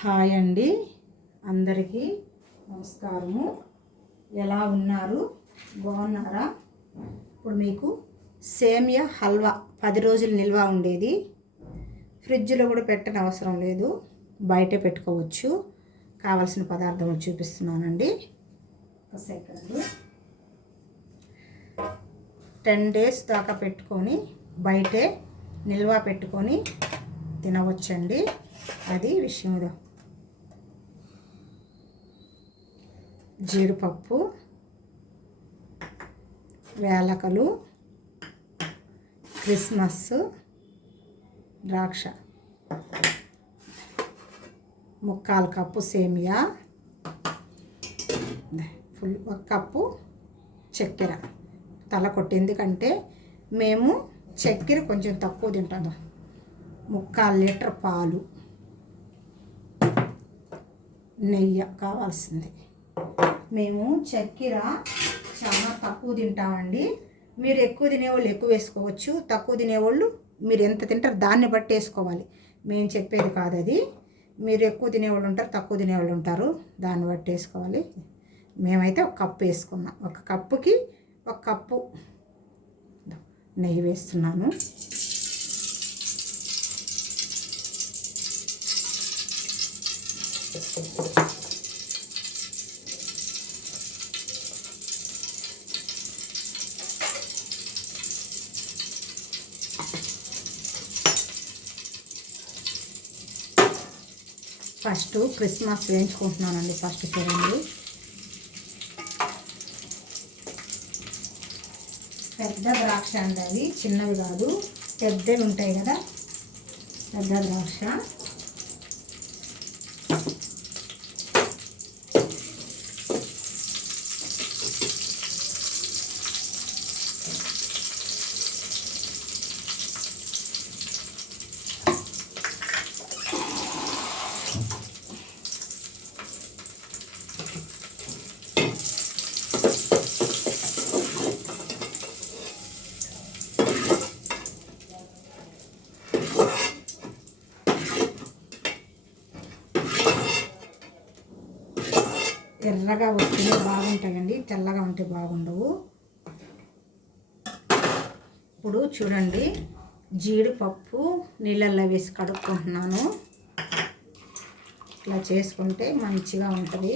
Hi అండి. అందరికీ నమస్కారము. ఎలా ఉన్నారు? బాగున్నారా? ఇప్పుడు మీకు సేమియా హల్వా పది రోజులు నిల్వ ఉండేది. ఫ్రిడ్జ్లో కూడా పెట్టని అవసరం లేదు. బయటే పెట్టుకోవచ్చు. కావలసిన పదార్థములు చూపిస్తున్నానండి. ఒక సెకండ్. టెన్ డేస్ దాకా పెట్టుకొని బయటే నిల్వ పెట్టుకొని తినవచ్చండి. అది విషయం జీడిపప్పు వేలకలు క్రిస్మస్ ద్రాక్ష. ముక్కాలు కప్పు సేమియా. ఫుల్ ఒక కప్పు చక్కెర. తల కొట్టి ఎందుకంటే మేము చక్కెర కొంచెం తక్కువ తింటాము ముక్కాలు లీటర్ పాలు. నెయ్యి కావాల్సింది. మేము చక్కెర చాలా తక్కువ తింటామండి. మీరు ఎక్కువ తినేవాళ్ళు ఎక్కువ వేసుకోవచ్చు. తక్కువ తినేవాళ్ళు మీరు ఎంత తింటారు దాన్ని బట్టి వేసుకోవాలి. మేము చెప్పేది కాదు అది. మీరు ఎక్కువ తినేవాళ్ళు ఉంటారు తక్కువ తినేవాళ్ళు ఉంటారు. దాన్ని బట్టి వేసుకోవాలి. మేమైతే ఒక కప్పు వేసుకున్నాం. ఒక కప్పుకి ఒక కప్పు నెయ్యి వేస్తున్నాను. ఫస్ట్ క్రిస్మస్ వేయించుకుంటున్నానండి ఫస్ట్ చూడండి పెద్ద ద్రాక్ష అండి అవి చిన్నవి కాదు. పెద్దవి ఉంటాయి కదా పెద్ద ద్రాక్ష. ఎర్రగా వస్తేనే బాగుంటాయండి. తెల్లగా ఉంటే బాగుండవు. ఇప్పుడు చూడండి జీడిపప్పు నీళ్ళల్లో వేసి కడుక్కుంటున్నాను. ఇట్లా చేసుకుంటే మంచిగా ఉంటుంది.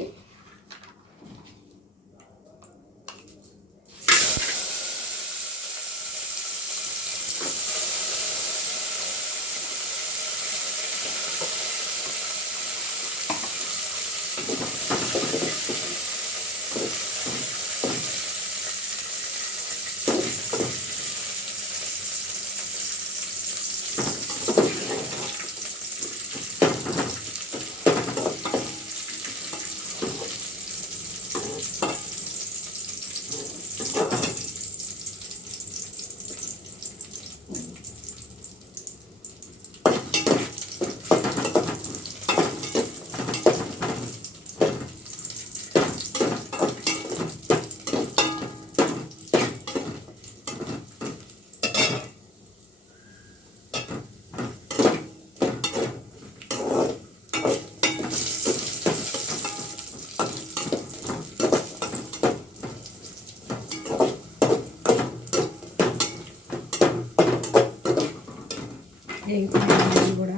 వేగుతున్నాయి కూడా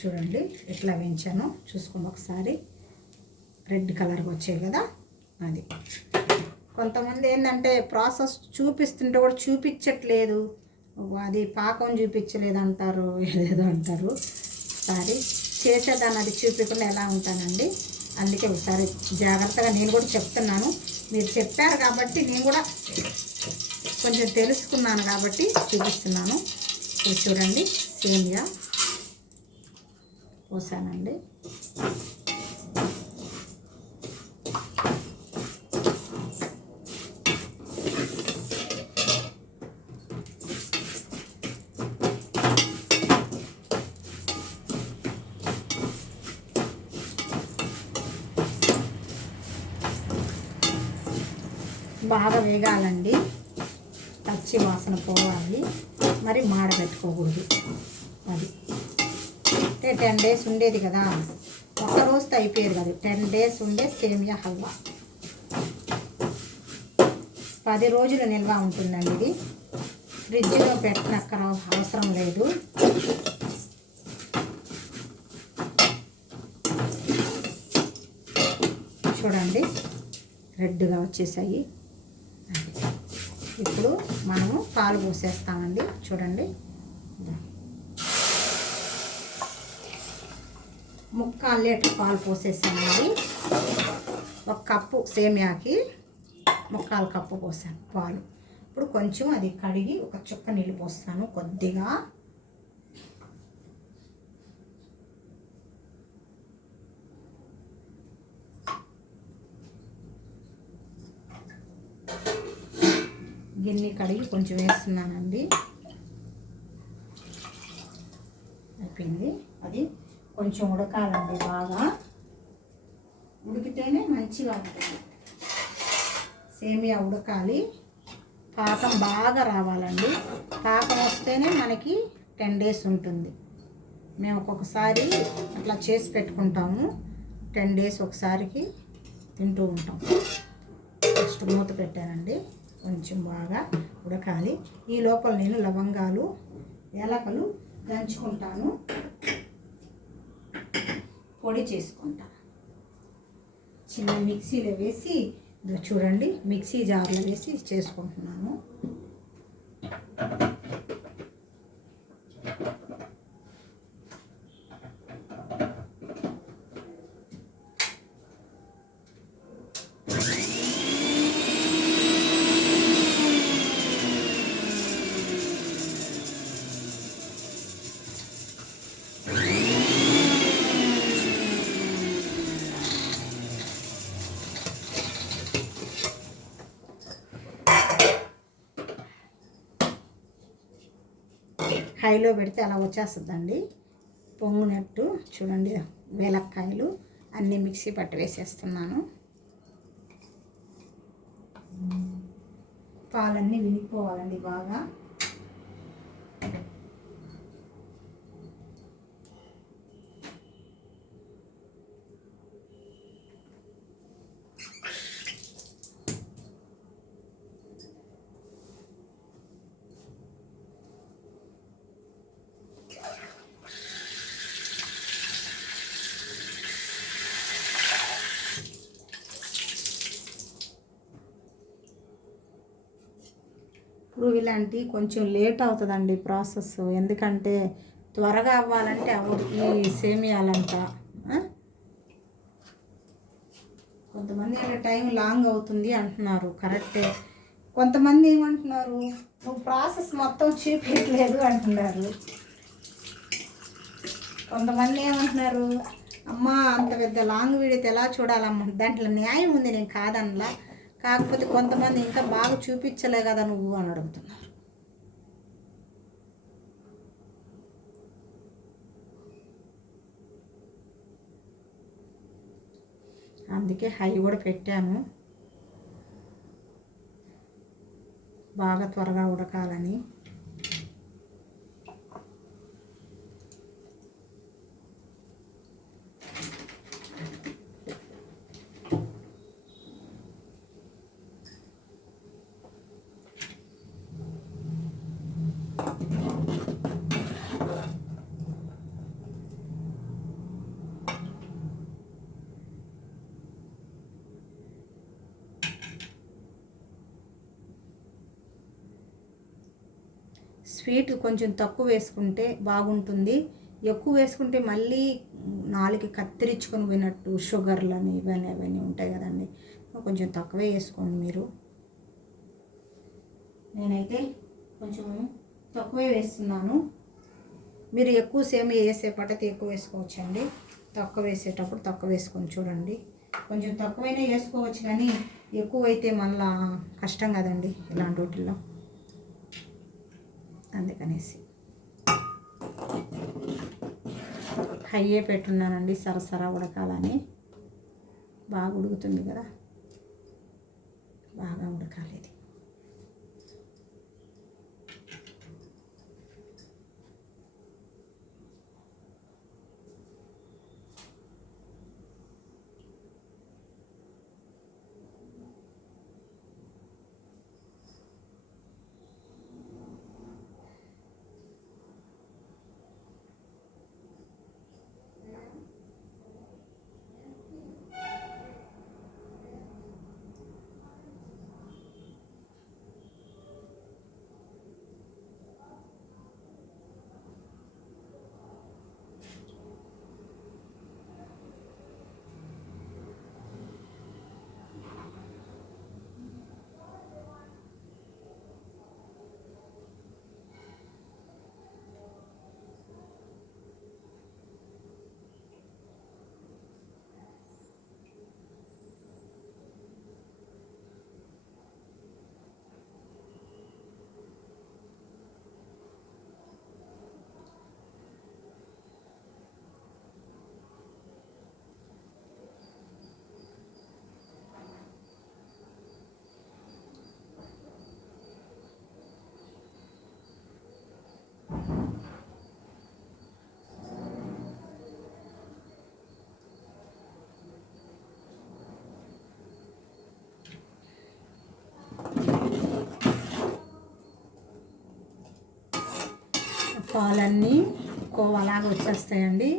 చూడండి ఎట్లా వేయించాను చూసుకోండి ఒకసారి. రెడ్ కలర్గా వచ్చాయి కదా అది. కొంతమంది ఏంటంటే ప్రాసెస్ చూపిస్తుంటే కూడా చూపించట్లేదు. అది పాకం చూపించలేదు అంటారు ఏదేదో అంటారు. ఒకసారి చేసేదాన్ని అది చూపించకుండా ఎలా ఉంటానండి? అందుకే ఒకసారి జాగ్రత్తగా నేను కూడా చెప్తున్నాను. మీరు చెప్పారు కాబట్టి నేను కూడా కొంచెం తెలుసుకున్నాను కాబట్టి చూపిస్తున్నాను. చూడండి సేమియా పోసానండి బాగా వేగాలండి. పచ్చి వాసన పోవాలి. మరి మాడబెట్టుకోకూడదు. అది. అంటే టెన్ డేస్ ఉండేది కదా. ఒక్క రోజుతో అయిపోయేది కదా. టెన్ డేస్ ఉండే సేమియా హల్వా. పది రోజులు నిల్వ ఉంటుందండి ఇది. ఫ్రిడ్జ్లో పెట్టనక్కర అవసరం లేదు. చూడండి. రెడ్గా వచ్చేసాయి. ఇప్పుడు మనము పాలు పోసేస్తామండి. చూడండి. ముక్కాలు లీటర్ పాలు పోసేసామండి ఒక కప్పు సేమియాకి ముక్కాలు కప్పు పోసాను పాలు. ఇప్పుడు కొంచెం అది కడిగి ఒక చుక్క నీళ్ళు పోస్తాను కొద్దిగా. గిన్నె కడిగి కొంచెం వేస్తున్నానండి. అయిపోయింది. అది కొంచెం ఉడకాలండి బాగా. ఉడికితేనే మంచిగా ఉంటుంది. సేమియా ఉడకాలి. పాకం బాగా రావాలండి. పాకం వస్తేనే మనకి టెన్ డేస్ ఉంటుంది. మేము ఒక్కొక్కసారి అట్లా చేసి పెట్టుకుంటాము. టెన్ డేస్ ఒకసారికి తింటూ ఉంటాం. ఫస్ట్ మూత పెట్టానండి. కొంచెం బాగా ఉడకాలి. ఈ లోపల నేను లవంగాలు ఏలకలు దంచుకుంటాను. పొడి చేసుకుంటా. చిన్న మిక్సీలో వేసి చూడండి మిక్సీ జార్లో వేసి చేసుకుంటున్నాను. హైలో పెడితే అలా వచ్చేస్తుందండి. పొంగునట్టు చూడండి వేలక్కాయలు అన్నీ మిక్సీ పట్టు వేసేస్తున్నాను. పాలన్నీ వినిపోవాలండి బాగా. ఏంటంటే కొంచెం లేట్ అవుతుందండి ప్రాసెస్. ఎందుకంటే త్వరగా అవ్వాలంటే అవ్వదు. ఈ సేమియాలంట. కొంతమంది టైం లాంగ్ అవుతుంది అంటున్నారు. కరెక్టే. కొంతమంది ఏమంటున్నారు? నువ్వు ప్రాసెస్ మొత్తం చూపించలేదు అంటున్నారు. కొంతమంది ఏమంటున్నారు? అమ్మా అంత పెద్ద లాంగ్ వీడియో ఎలా చూడాలమ్మ? దాంట్లో న్యాయం ఉంది నేను కాదనలా. కాకపోతే కొంతమంది ఇంకా బాగా చూపించలే కదా నువ్వు అని అడుగుతున్నారు. అందుకే హై కూడా పెట్టాను బాగా త్వరగా ఉడకాలని. స్వీట్ కొంచెం తక్కువ వేసుకుంటే బాగుంటుంది. ఎక్కువ వేసుకుంటే మళ్ళీ నాలుగు కత్తిరించుకొని పోయినట్టు షుగర్లని ఇవన్నీ అవన్నీ ఉంటాయి కదండి. కొంచెం తక్కువే వేసుకోండి మీరు. నేనైతే కొంచెం తక్కువే వేస్తున్నాను. మీరు ఎక్కువ సేమ్ వేసేపటైతే ఎక్కువ వేసుకోవచ్చండి. తక్కువ వేసేటప్పుడు తక్కువ వేసుకొని చూడండి. కొంచెం తక్కువైనా వేసుకోవచ్చు కానీ ఎక్కువ అయితే మళ్ళా కష్టం కదండి ఇలాంటి వాటిల్లో. అందుకనేసి. హైయే పెట్టున్నానండి సరసరా ఉడకాలని. బాగా ఉడుకుతుంది కదా. బాగా ఉడకాలి ఇది. పాలన్నీ కోవాలాగా వచ్చేస్తాయండి.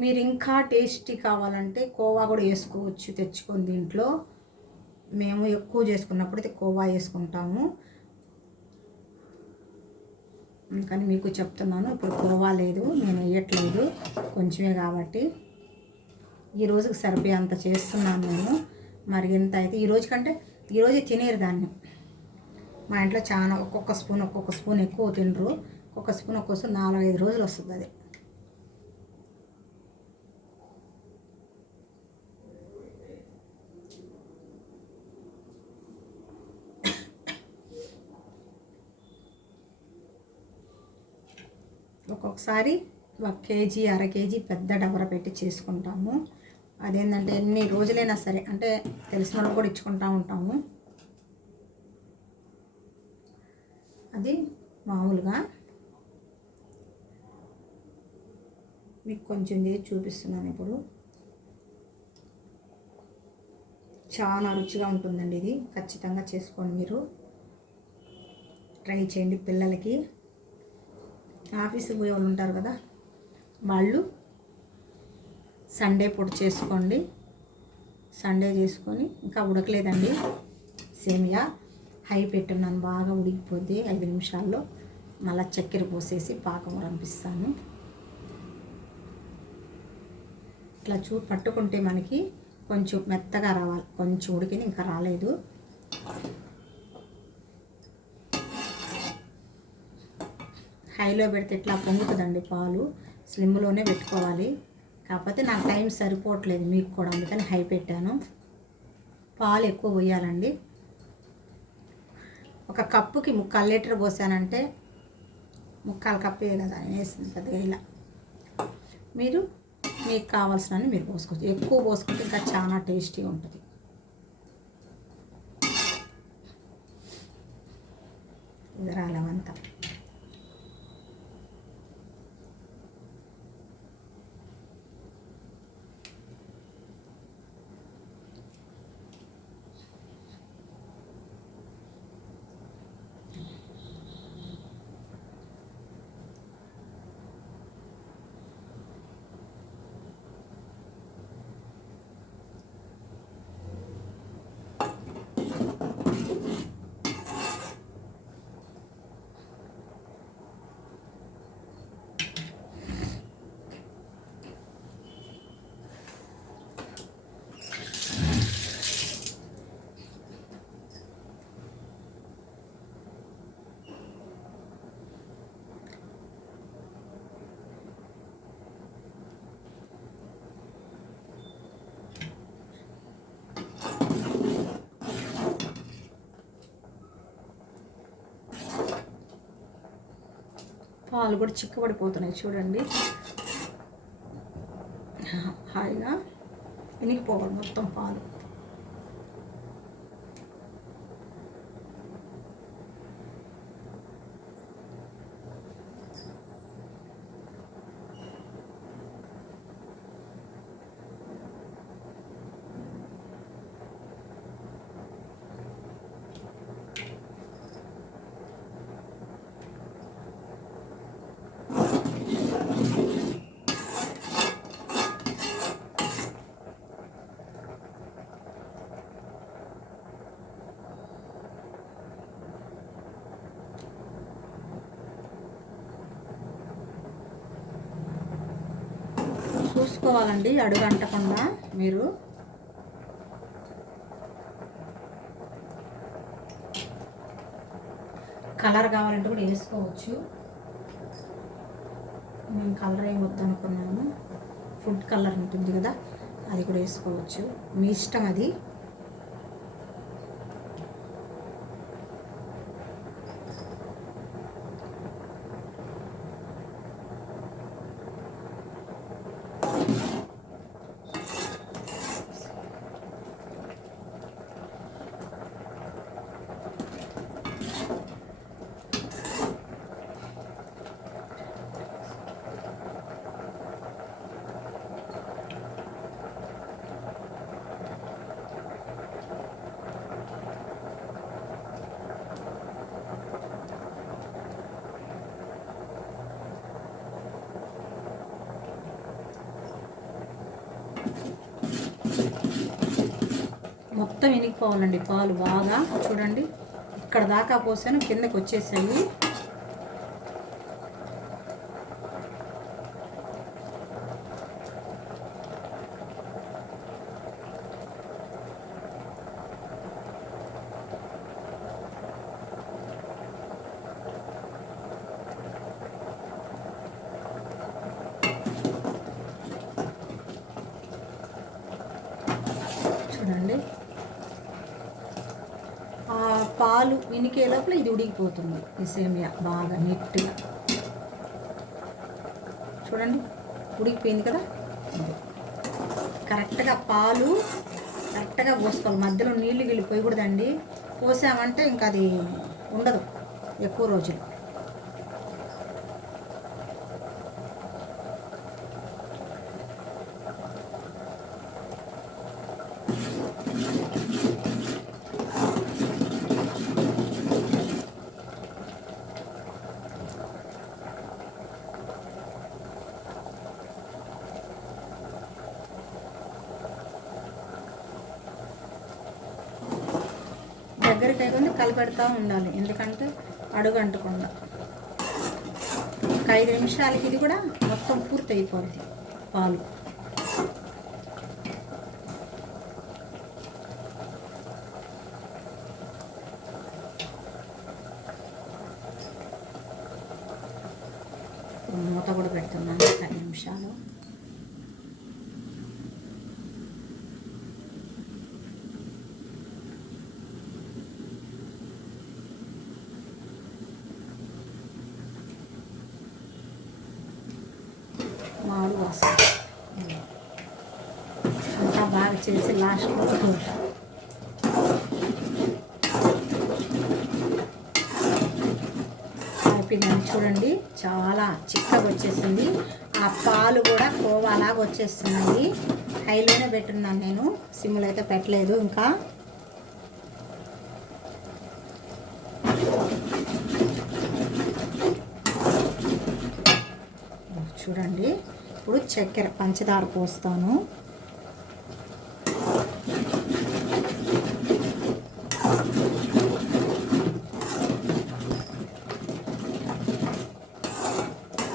మీరు ఇంకా టేస్టీ కావాలంటే కోవా కూడా వేసుకోవచ్చు తెచ్చుకొని దీంట్లో. మేము ఎక్కువ చేసుకున్నప్పుడు అయితే కోవా వేసుకుంటాము. అందుకని మీకు చెప్తున్నాను ఇప్పుడు కోవా లేదు నేను వేయట్లేదు కొంచెమే కాబట్టి. ఈ రోజుకి సరిపోయే అంత చేస్తున్నాను నేను. మరి ఎంత అయితే ఈరోజు కంటే ఈరోజు తినేరు దాన్ని. మా ఇంట్లో చాలా ఒక్కొక్క స్పూన్ ఒక్కొక్క స్పూన్ ఎక్కువ తినరు. ఒక్కొక్క స్పూన్ ఒక్కొక్క నాలుగు ఐదు రోజులు వస్తుంది అది. ఒక్కొక్కసారి ఒక కేజీ అర కేజీ పెద్ద డబర పెట్టి చేసుకుంటాము. అదేంటంటే ఎన్ని రోజులైనా సరే అంటే తెలిసిన వాళ్ళు కూడా ఇచ్చుకుంటూ ఉంటాము. అది మామూలుగా మీకు కొంచెం చేసి చూపిస్తున్నాను ఇప్పుడు. చాలా రుచిగా ఉంటుందండి ఇది. ఖచ్చితంగా చేసుకోండి మీరు. ట్రై చేయండి పిల్లలకి. ఆఫీస్కి పోయే వాళ్ళు ఉంటారు కదా వాళ్ళు సండే పొడి చేసుకోండి. సండే చేసుకొని ఇంకా ఉడకలేదండి. సేమియా హై పెట్టున్నాను బాగా ఉడికిపోతే ఐదు నిమిషాల్లో మళ్ళీ చక్కెర పోసేసి పాకం రంపిస్తాను. ఇట్లా చూ పట్టుకుంటే మనకి కొంచెం మెత్తగా రావాలి. కొంచెం ఉడికింది ఇంకా రాలేదు. హైలో పెడితే ఇట్లా పొంగుతుందండి పాలు. స్లిమ్లోనే పెట్టుకోవాలి. కాకపోతే నాకు టైం సరిపోవట్లేదు మీకు కూడా అందుకని హై పెట్టాను. పాలు ఎక్కువ పోయాలండి. ఒక కప్పుకి ముక్కాలు లీటర్ పోసానంటే ముక్కాలు కప్పే కదా వేసింది పెద్దగా ఇలా. మీరు? మీకు కావాల్సినవి మీరు పోసుకోవచ్చు. ఎక్కువ పోసుకుంటే ఇంకా చాలా టేస్టీగా ఉంటుంది. ఇది రాలవంతా పాలు కూడా చిక్కబడిపోతున్నాయి చూడండి. హాయిగా ఇనికిపోవాలి మొత్తం పాలు. చూసుకోవాలండి అడుగు అంటకుండా మీరు. కలర్ కావాలంటే కూడా వేసుకోవచ్చు. మేము కలర్ ఏం వద్దనుకున్నాము. ఫుడ్ కలర్ ఉంటుంది కదా అది కూడా వేసుకోవచ్చు. మీ ఇష్టం అది. మొత్తం ఇనిగిపోవాలండి పాలు బాగా. చూడండి ఇక్కడ దాకా పోసాను కిందకి వచ్చేసాయి. చూడండి పాలు వినికే లోపల ఇది ఉడికిపోతుంది. ఈ సేమియా బాగా నీట్గా. చూడండి ఉడికిపోయింది కదా? కరెక్ట్గా పాలు కరెక్ట్గా పోసుకోవాలి. మధ్యలో నీళ్ళు గిల్లి పోయకూడదండి. పోసామంటే ఇంకా అది ఉండదు. ఎక్కువ రోజులు. దగ్గరికి అయిపోయింది కలిపెడతా ఉండాలి. ఎందుకంటే అడుగు అంటకుండా. ఒక ఐదు నిమిషాలకి ఇది కూడా మొత్తం పూర్తి అయిపోద్ది పాలు మూత కూడా పెడుతున్నాను ఒక ఐదు నిమిషాలు మామిడి వాసన అంతా బాగా చేసి లాస్ట్లో అయిపోయిందని చూడండి చాలా చిక్కగా వచ్చేసింది. ఆ పాలు కూడా కోవాలాగా వచ్చేస్తున్నాయి. హైలోనే పెట్టున్నాను నేను. సిమ్లో అయితే పెట్టలేదు ఇంకా. చూడండి ఇప్పుడు చక్కెర పంచదార పోస్తాను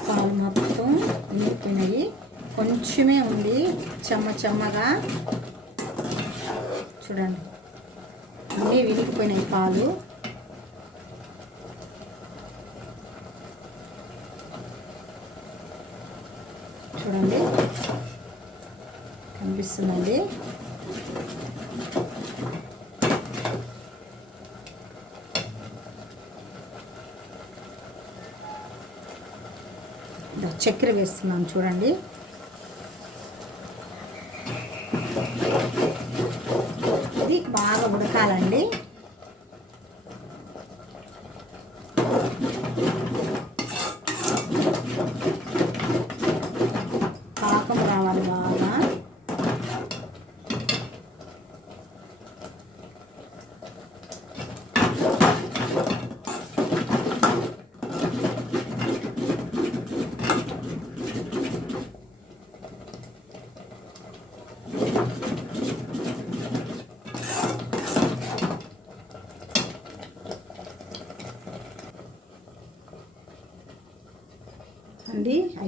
పాలు మొత్తం నీరిపోయినాయి కొంచెమే ఉంది చెమ్మ చెమ్మగా చూడండి. అన్నీ విరిగిపోయినాయి పాలు. చూడండి. కనిపిస్తుందండి. చక్కెర వేస్తున్నాను చూడండి. బాగా ఉడకాలండి పాకం రావాలి బాగా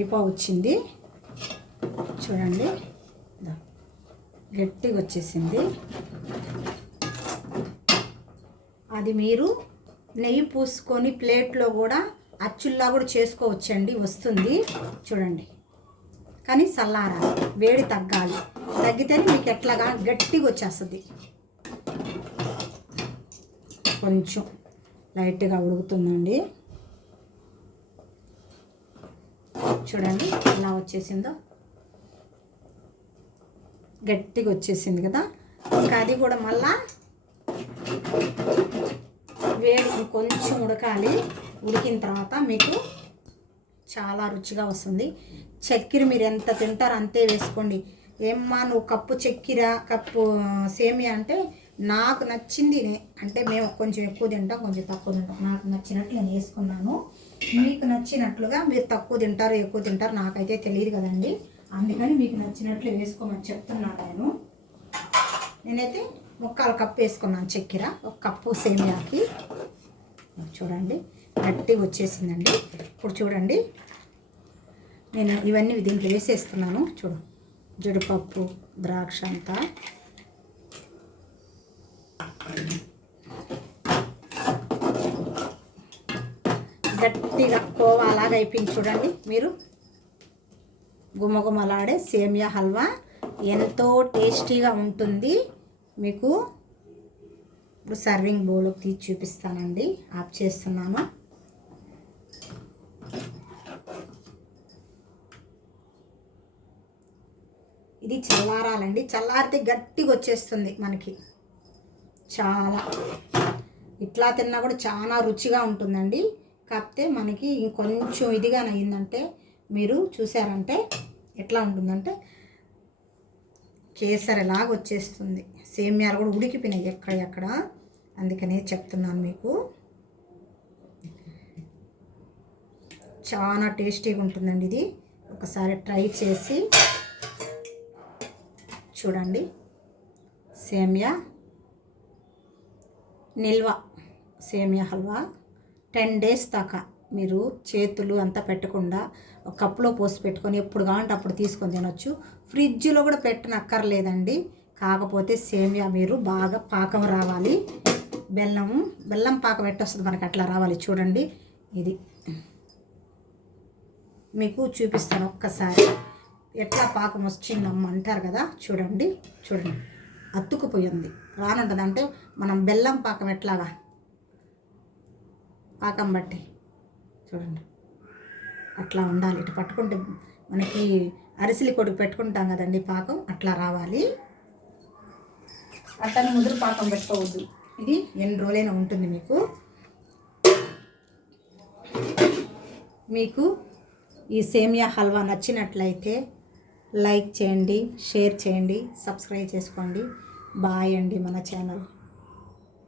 అండి వచ్చింది. చూడండి. గట్టిగా వచ్చేసింది. అది మీరు నెయ్యి పూసుకొని ప్లేట్లో కూడా అచ్చుల్లా కూడా చేసుకోవచ్చండి వస్తుంది. చూడండి. కానీ చల్లారాలి వేడి తగ్గాలి. తగ్గితేనే మీకు ఎట్లాగా గట్టిగా వచ్చేస్తుంది. కొంచెం లైట్గా ఉడుకుతుందండి. చూడండి ఎలా వచ్చేసిందో. గట్టిగా వచ్చేసింది కదా. ఇంకా అది కూడా మళ్ళా వేడి కొంచెం ఉడకాలి. ఉడికిన తర్వాత మీకు చాలా రుచిగా వస్తుంది. చక్కెర మీరు ఎంత తింటారో అంతే వేసుకోండి. ఏమ్మా నువ్వు కప్పు చక్కెర కప్పు సేమియా అంటే నాకు నచ్చింది. అంటే మేము కొంచెం ఎక్కువ తింటాం కొంచెం తక్కువ తింటాం. నాకు నచ్చినట్లు నేను వేసుకున్నాను. మీకు నచ్చినట్లుగా మీరు తక్కువ తింటారు ఎక్కువ తింటారు నాకైతే తెలియదు కదండి. అందుకని మీకు నచ్చినట్లు వేసుకోమని చెప్తున్నాను నేను. నేనైతే ముక్కాల కప్పు వేసుకున్నాను చక్కెర ఒక కప్పు సేమియాకి. చూడండి గట్టిగా వచ్చేసిందండి. ఇప్పుడు చూడండి నేను ఇవన్నీ దీంట్లో వేసేస్తున్నాను. చూడు జీడిపప్పు ద్రాక్ష అంతా. గట్టిగా కోవా అలాగ అయిపోయింది చూడండి మీరు. గుమగుమలాడే సేమియా హల్వా ఎంతో టేస్టీగా ఉంటుంది. మీకు ఇప్పుడు సర్వింగ్ బౌల్కి తీసి చూపిస్తానండి. ఆఫ్ చేస్తున్నాను. ఇది చల్లారాలండి. చల్లారితే గట్టిగా వచ్చేస్తుంది మనకి. చాలా. ఇట్లా తిన్నా కూడా చాలా రుచిగా ఉంటుందండి. కాకపోతే మనకి ఇంకొంచెం ఇదిగా అయిందంటే మీరు చూసారంటే ఎట్లా ఉంటుందంటే కేసరిలాగా వచ్చేస్తుంది. సేమ్యాలు కూడా ఉడికిపోయినాయి ఎక్కడ ఎక్కడ. అందుకనే చెప్తున్నాను మీకు. చాలా టేస్టీగా ఉంటుందండి ఇది. ఒకసారి ట్రై చేసి చూడండి. సేమ్యా నిల్వ సేమియా హల్వా. టెన్ డేస్ దాకా మీరు చేతులు అంతా పెట్టకుండా కప్పులో పోసి పెట్టుకొని ఎప్పుడు కావాలంటే అప్పుడు తీసుకొని తినొచ్చు. ఫ్రిడ్జ్లో కూడా పెట్టనక్కర్లేదండి. కాకపోతే సేమియా మీరు బాగా పాకం రావాలి. బెల్లము బెల్లం పాకం పెట్టొస్తుంది మనకి అట్లా రావాలి చూడండి. ఇది. మీకు చూపిస్తాను ఒక్కసారి. ఎట్లా పాకం వచ్చిందమ్మ అంటారు కదా చూడండి. చూడండి. అతుకుపోయింది. రానుంటుంది అంటే మనం బెల్లం పాకం ఎట్లాగా పాకం బట్టి. చూడండి. అట్లా ఉండాలి. ఇటు పట్టుకుంటే మనకి అరిసెలు కొడుకు పెట్టుకుంటాం కదండి పాకం అట్లా రావాలి. అట్టని ముదురు పాకం పెట్టుకోవద్దు. ఇది ఎన్ని రోజులైనా ఉంటుంది మీకు. మీకు ఈ సేమియా హల్వా నచ్చినట్లయితే లైక్ చేయండి షేర్ చేయండి సబ్స్క్రైబ్ చేసుకోండి. బాయ్ అండి మన ఛానల్.